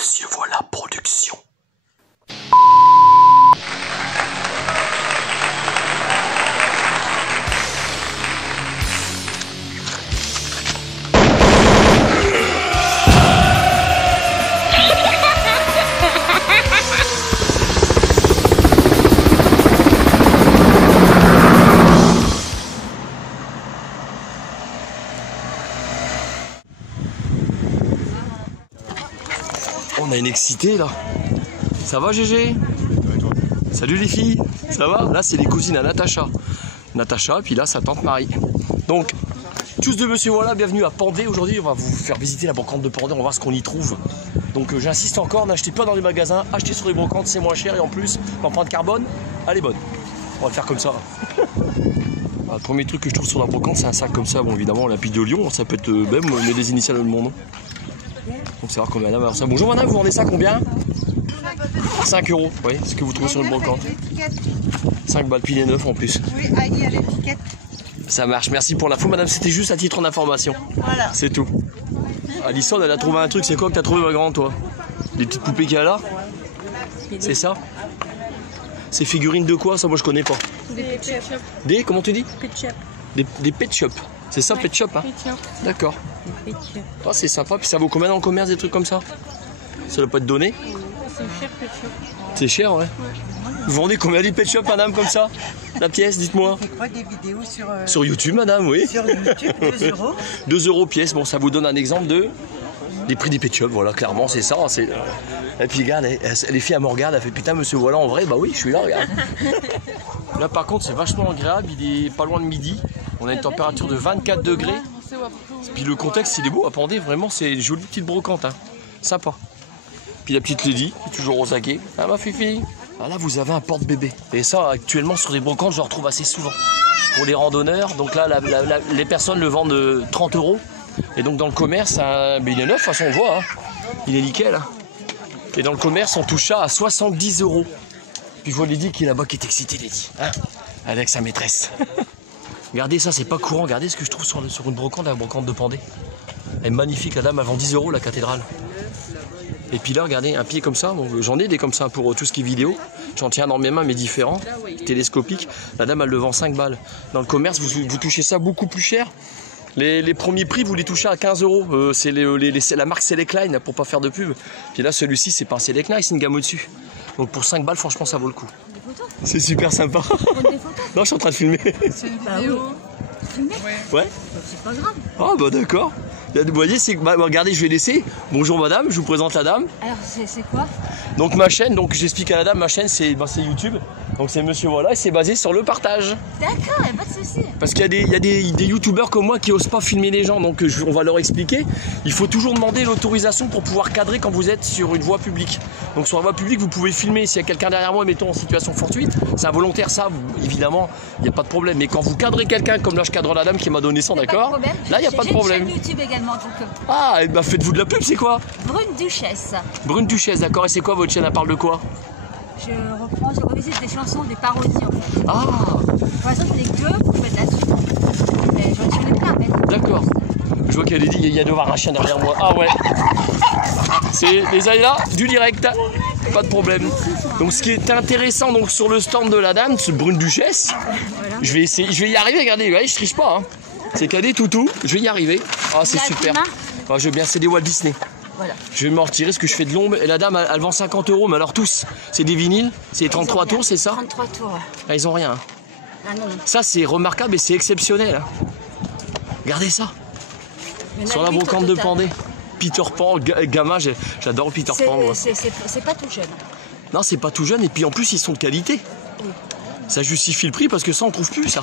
Monsieur Voilà Production. On a une excitée là. Ça va GG? Salut les filles, ça va? Là c'est les cousines à Natacha. Natacha, puis là sa tante Marie. Donc, tous de Monsieur Voilà, bienvenue à Pendé. Aujourd'hui on va vous faire visiter la brocante de Pendé, on va voir ce qu'on y trouve. Donc j'insiste encore, n'achetez pas dans les magasins, achetez sur les brocantes, c'est moins cher et en plus l'empreinte carbone, elle est bonne. On va le faire comme ça. Le premier truc que je trouve sur la brocante, c'est un sac comme ça. Bon évidemment Olympique de Lyon, ça peut être même mais des initiales de mon nom. Donc savoir combien madame. Alors ça. Bonjour madame, vous vendez ça combien? 5 €, oui, c'est ce que vous trouvez sur le brocante. 5 balles pile et 9 en plus. Oui, il y a l'étiquette. Ça marche, merci pour l'info madame, c'était juste à titre d'information. Voilà. C'est tout. Alison elle a trouvé un truc, c'est quoi que t'as trouvé ma grande toi? Les petites poupées qu'il y a là? C'est ça? C'est figurines de quoi ça? Moi je connais pas. Des pet shop. Des, comment tu dis? Pet shop. Des pet shop. C'est ça, ouais, pet shop hein? Pet shop. D'accord. Des pet shop. Ah c'est sympa, puis ça vaut combien dans le commerce des trucs comme ça? Ça doit pas être donné? C'est cher pet shop. C'est cher ouais. Vous vendez combien les pet shop madame comme ça? La pièce, dites-moi. C'est quoi des vidéos sur YouTube madame, oui. Sur YouTube, 2 €. 2 € pièce, bon ça vous donne un exemple de des prix des pet shop, voilà clairement c'est ça. Et puis regarde, les filles elles me regardent, elles fait putain Monsieur Voilà en vrai, bah oui je suis là regarde. Là par contre c'est vachement agréable, il est pas loin de midi, on a une température de 24 degrés. Puis le contexte il est beau à Pendé, vraiment c'est une jolie petite brocante, hein. Sympa. Puis la petite Lady, toujours au taquet. Ah ma fifi. Ah là vous avez un porte-bébé. Et ça actuellement sur des brocantes je le retrouve assez souvent. Pour les randonneurs, donc là les personnes le vendent 30 €. Et donc dans le commerce, mais il est neuf, de toute façon on voit, hein. Il est nickel. Hein. Et dans le commerce on touche ça à 70 €. Puis je vois Lady qui est là-bas qui est excitée Lady. Hein, avec sa maîtresse. Regardez ça, c'est pas courant, regardez ce que je trouve sur une brocante, la brocante de Pendé. Elle est magnifique, la dame, elle vend 10 € la cathédrale. Et puis là, regardez, un pied comme ça, bon, j'en ai des comme ça pour tout ce qui est vidéo. J'en tiens dans mes mains, mais différents, télescopiques. La dame, elle le vend 5 balles. Dans le commerce, vous touchez ça beaucoup plus cher. Les premiers prix, vous les touchez à 15 €. C'est la marque Select Line, pour pas faire de pub. Puis là, celui-ci, c'est pas un Select Line, c'est une gamme au-dessus. Donc pour 5 balles, franchement, ça vaut le coup. C'est super sympa. Non, je suis en train de filmer. C'est une vidéo. Ouais. C'est pas grave. Ah bah d'accord. Vous voyez, regardez, je vais laisser. Bonjour madame, je vous présente la dame. Alors c'est quoi? Donc ma chaîne, donc j'explique à la dame, ma chaîne c'est YouTube. Donc c'est Monsieur Voilà et c'est basé sur le partage. D'accord, y a pas de souci. Parce qu'il y a des youtubeurs comme moi qui osent pas filmer les gens, donc on va leur expliquer. Il faut toujours demander l'autorisation pour pouvoir cadrer quand vous êtes sur une voie publique. Donc sur la voie publique, vous pouvez filmer s'il y a quelqu'un derrière moi, mettons en situation fortuite. C'est involontaire ça, évidemment, il n'y a pas de problème. Mais quand vous cadrez quelqu'un, comme là je cadre la dame qui m'a donné 100, d'accord? Là il n'y a pas de problème. J'ai une chaîne YouTube également, donc. Ah, et bah faites-vous de la pub, c'est quoi? Brune Duchesse. Brune Duchesse, d'accord. Et c'est quoi votre chaîne? Elle parle de quoi? Je revisite des chansons, des parodies en fait. Ah, Pour l'instant, je fais que deux, je fais de la suite. Mais j'en ai plein, mais. d'accord. Je vois qu'elle est dit, il y a devoir un chien derrière moi. Ah ouais. C'est les là, du direct. Pas de problème. Donc ce qui est intéressant donc sur le stand de la dame, ce Brune Duchesse, voilà. Je vais y arriver, regardez, ouais, je triche pas. Hein. C'est qu'elle est toutou, je vais y arriver. Ah c'est super. Ah, je veux bien, c'est des Walt Disney. Voilà. Je vais m'en retirer parce que je fais de l'ombre. Et la dame, elle vend 50 €. Mais alors tous, c'est des vinyles, c'est 33 tours, c'est ça? 33 tours. Ah, ils ont rien. Hein. Ah, non. Ça, c'est remarquable et c'est exceptionnel. Hein. Regardez ça. Sur la brocante de Pendé. Peter Pan, gamin, j'adore Peter Pan. C'est pas tout jeune. Non, c'est pas tout jeune. Et puis en plus, ils sont de qualité. Oui. Ça justifie le prix parce que ça, on trouve plus ça.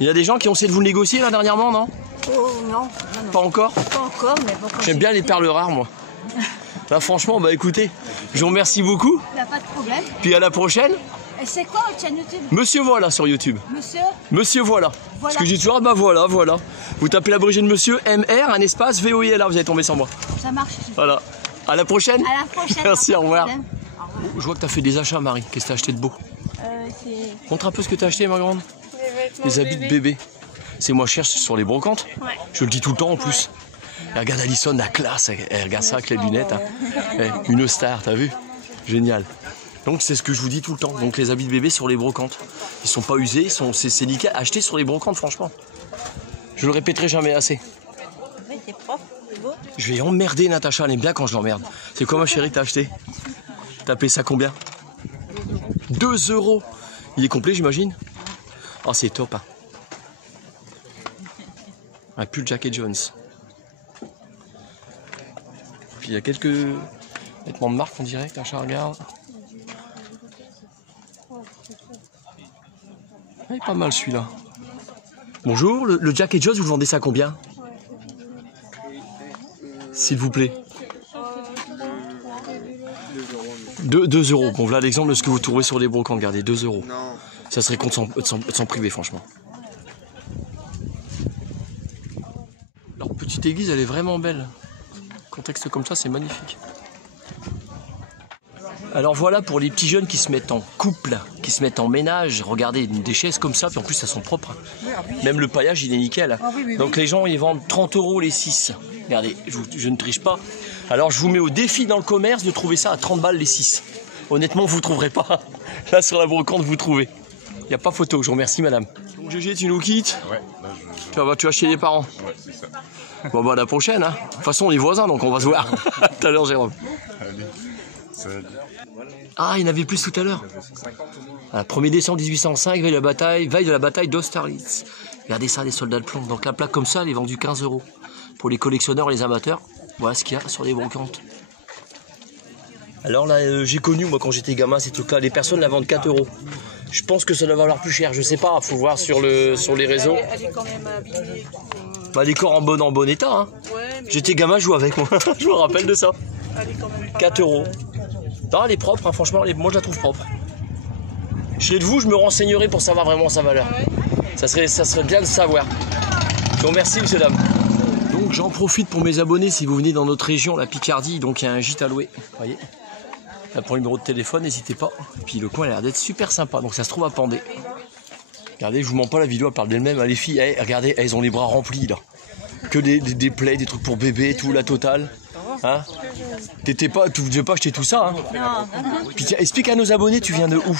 Il y a des gens qui ont essayé de vous le négocier là dernièrement, non? Oh non. Pas encore? Pas encore, mais bon. J'aime bien les perles rares, moi. Là, franchement, bah écoutez, je vous remercie beaucoup. Il n'y a pas de problème. Puis à la prochaine. Et c'est quoi votre chaîne YouTube? Monsieur Voilà sur YouTube. Monsieur Voilà. Parce que j'ai toujours, ah bah voilà. Vous tapez l'abrégé de Monsieur, MR, un espace, VOILA, vous allez tomber sur moi. Ça marche. Voilà. À la prochaine. À la prochaine. Merci, au revoir. Je vois que tu as fait des achats, Marie. Qu'est-ce que tu as acheté de beau? Montre un peu ce que tu as acheté, ma grande. Des habits de bébé. C'est moins cher sur les brocantes. Ouais. Je le dis tout le temps en plus. Et regarde Alison, la classe, elle regarde ça avec les lunettes. Hein. Une star, t'as vu? Génial. Donc c'est ce que je vous dis tout le temps. Donc les habits de bébé sur les brocantes. Ils sont pas usés, c'est nickel. Achetez sur les brocantes, franchement. Je le répéterai jamais assez. Oui, c'est propre, c'est beau. Je vais emmerder Natacha, elle aime bien quand je l'emmerde. C'est quoi ma chérie, t'as acheté? T'as payé ça combien? 2 €. Il est complet, j'imagine? Oh, c'est top. Hein. Un pull Jack & Jones. Puis il y a quelques vêtements de marque, on dirait, Natacha, regarde. Il est pas mal celui-là. Bonjour, le Jack & Jones, vous vendez ça combien? S'il vous plaît. 2 €. Bon, voilà l'exemple de ce que vous trouvez sur les brocantes. Regardez, 2 €. Ça serait compte sans priver, franchement. Leur petite église, elle est vraiment belle. Contexte comme ça, c'est magnifique. Alors voilà pour les petits jeunes qui se mettent en couple, qui se mettent en ménage. Regardez, des chaises comme ça, puis en plus elles sont propres. Même le paillage, il est nickel. Donc les gens, ils vendent 30 € les 6. Regardez, je ne triche pas. Alors je vous mets au défi dans le commerce de trouver ça à 30 balles les 6. Honnêtement, vous ne trouverez pas. Là, sur la brocante, vous trouvez. Il n'y a pas photo, je vous remercie, madame. Donc GG, tu nous quittes? Ouais, là Tu vas chez les parents? Ouais, c'est ça. Bon, bah à la prochaine. Hein. De toute façon, on est voisins, donc on va se voir. Tout à l'heure, Jérôme. Allez, salut. Ah, il y en avait plus tout à l'heure. 1er décembre 1805, veille de la bataille d'Austerlitz. Regardez ça, les soldats de plomb. Donc la plaque comme ça, elle est vendue 15 €. Pour les collectionneurs et les amateurs, voilà ce qu'il y a sur les brocantes. Alors là, j'ai connu, moi, quand j'étais gamin, ces trucs-là. Les personnes la vendent 4 €. Je pense que ça doit valoir plus cher. Je sais pas, faut voir sur les réseaux. Elle est quand même habillée. Bah, les corps en bon état. Hein. Ouais, mais J'étais gamin, je jouais avec moi. Je me rappelle de ça. elle est quand même pas 4 €. Non, elle est propre, hein, franchement, moi je la trouve propre. Chez vous, je me renseignerai pour savoir vraiment sa valeur. Ça serait bien de savoir. Je vous remercie, monsieur, dame. Donc j'en profite pour mes abonnés, si vous venez dans notre région, la Picardie, donc il y a un gîte à louer. Vous voyez, là, pour le numéro de téléphone, n'hésitez pas. Et puis le coin a l'air d'être super sympa, donc ça se trouve à Pendé. Regardez, je vous mens pas, la vidéo elle parle d'elle-même. Les filles, regardez, elles ont les bras remplis là. Que des plays, des trucs pour bébé, tout, la totale. Hein? Tu devais pas acheter tout ça, hein? Non, Puis tiens, explique à nos abonnés, tu viens de où?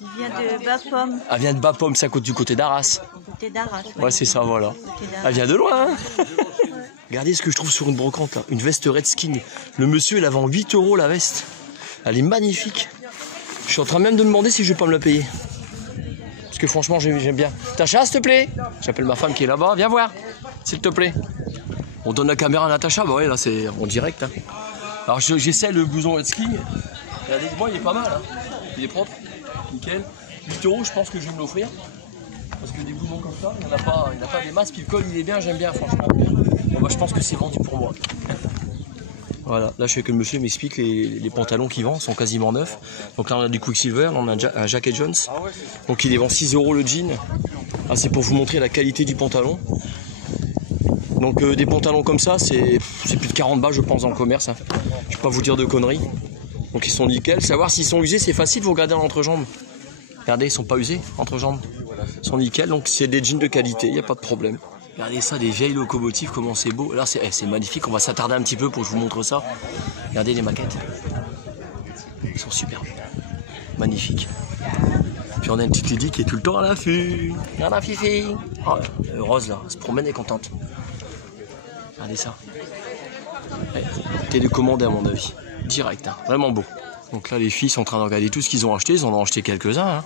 il vient de Bas-Pomme, Elle vient de Bas-Pomme, ça du côté d'Arras. côté d'Arras. Ouais, c'est ça, voilà. Elle vient de loin, hein? Regardez ce que je trouve sur une brocante, là. Une veste Redskins. Le monsieur, il la vend 8 € la veste. Elle est magnifique. Je suis en train même de me demander si je vais pas me la payer. Parce que franchement, j'aime bien. Natacha, s'il te plaît? J'appelle ma femme qui est là-bas. Viens voir, s'il te plaît. On donne la caméra à Natacha, bah ouais, là c'est en direct. Hein. Alors j'essaie le blouson Redskins. Regardez, moi il est pas mal, hein. Il est propre, nickel. 8 €, je pense que je vais me l'offrir. Parce que des blousons comme ça, il n'y en a pas des masses, puis le col il est bien, j'aime bien franchement. Bon, bah, je pense que c'est vendu pour moi. Voilà, là je sais que le monsieur m'explique les pantalons qu'il vend sont quasiment neufs. Donc là on a du Quicksilver, là on a un Jack & Jones. Donc il les vend 6 € le jean. Ah, c'est pour vous montrer la qualité du pantalon. Donc des pantalons comme ça, c'est plus de 40 balles je pense dans le commerce. Hein. Je vais pas vous dire de conneries. Donc ils sont nickel. Savoir s'ils sont usés, c'est facile, vous regardez l'entrejambe. Regardez, ils sont pas usés, entrejambes. Ils sont nickel, donc c'est des jeans de qualité, il n'y a pas de problème. Regardez ça, des vieilles locomotives, comment c'est beau. Là c'est magnifique, on va s'attarder un petit peu pour que je vous montre ça. Regardez les maquettes. Ils sont superbes. Magnifiques. Puis on a une petite Lydie qui est tout le temps à l'affût. Regarde la fifi. Oh, Rose là, elle se promène et est contente. Regardez ça. Télécommandé à mon avis. Direct, hein. Vraiment beau. Donc là les filles sont en train de regarder tout ce qu'ils ont acheté. Ils en ont acheté quelques-uns. Hein.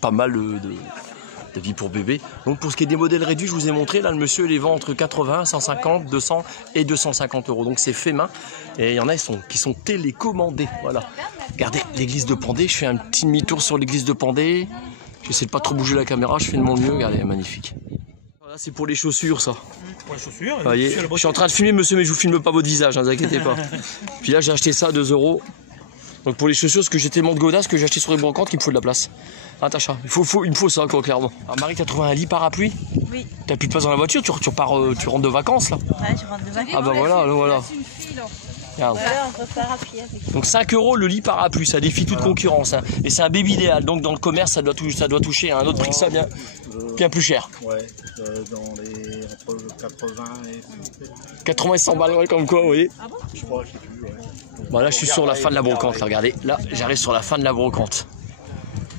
Pas mal de vie pour bébé. Donc pour ce qui est des modèles réduits, je vous ai montré. Là le monsieur les vend entre 80, 150, 200 et 250 €. Donc c'est fait main. Et il y en a qui sont télécommandés. Voilà. Regardez l'église de Pendé. Je fais un petit demi-tour sur l'église de Pendé. J'essaie de pas trop bouger la caméra. Je fais de mon mieux. Regardez, magnifique. Voilà, c'est pour les chaussures ça. Pour les chaussures. Voyez, je suis en train de filmer monsieur, mais je vous filme pas votre visage, ne vous inquiétez pas. Puis là j'ai acheté ça à 2 €. Donc pour les chaussures, parce que j'ai tellement de godasses que j'ai acheté sur les brocantes qu'il me faut de la place. Natacha, il me faut ça quoi, clairement. Alors Marie, t'as trouvé un lit parapluie? Oui. T'as plus de place dans la voiture, tu rentres de vacances là? Ouais, je rentre de vacances. Ah bah voilà, voilà. Regarde. Ouais, on peut faire appui avec. Donc 5 € le lit parapluie, ça défie toute concurrence. Hein. Et c'est un baby idéal, donc dans le commerce, ça doit toucher à un autre prix que ça, bien plus cher. Ouais, dans les entre 80 et 80 et 100 balles, ouais, comme quoi, vous voyez. je crois, je sais plus. Ouais. Bon, là, je suis sur la fin de la brocante, là, regardez. Là, j'arrive sur la fin de la brocante.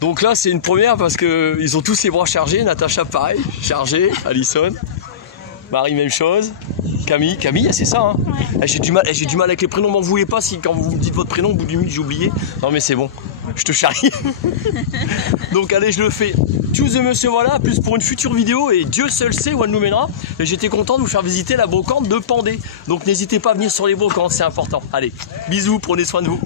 Donc là, c'est une première parce que ils ont tous les bras chargés. Natacha, pareil, chargé. Alison. Marie, même chose. Camille, c'est ça, hein. Ouais. J'ai du mal avec les prénoms, m'en voulez pas si quand vous me dites votre prénom, au bout du minute, j'ai oublié. Non, mais c'est bon, je te charrie. Donc, allez, je le fais. Choose monsieur, voilà, plus pour une future vidéo, et Dieu seul sait où elle nous mènera. Et j'étais content de vous faire visiter la brocante de Pendé. Donc, n'hésitez pas à venir sur les brocantes, c'est important. Allez, bisous, prenez soin de vous.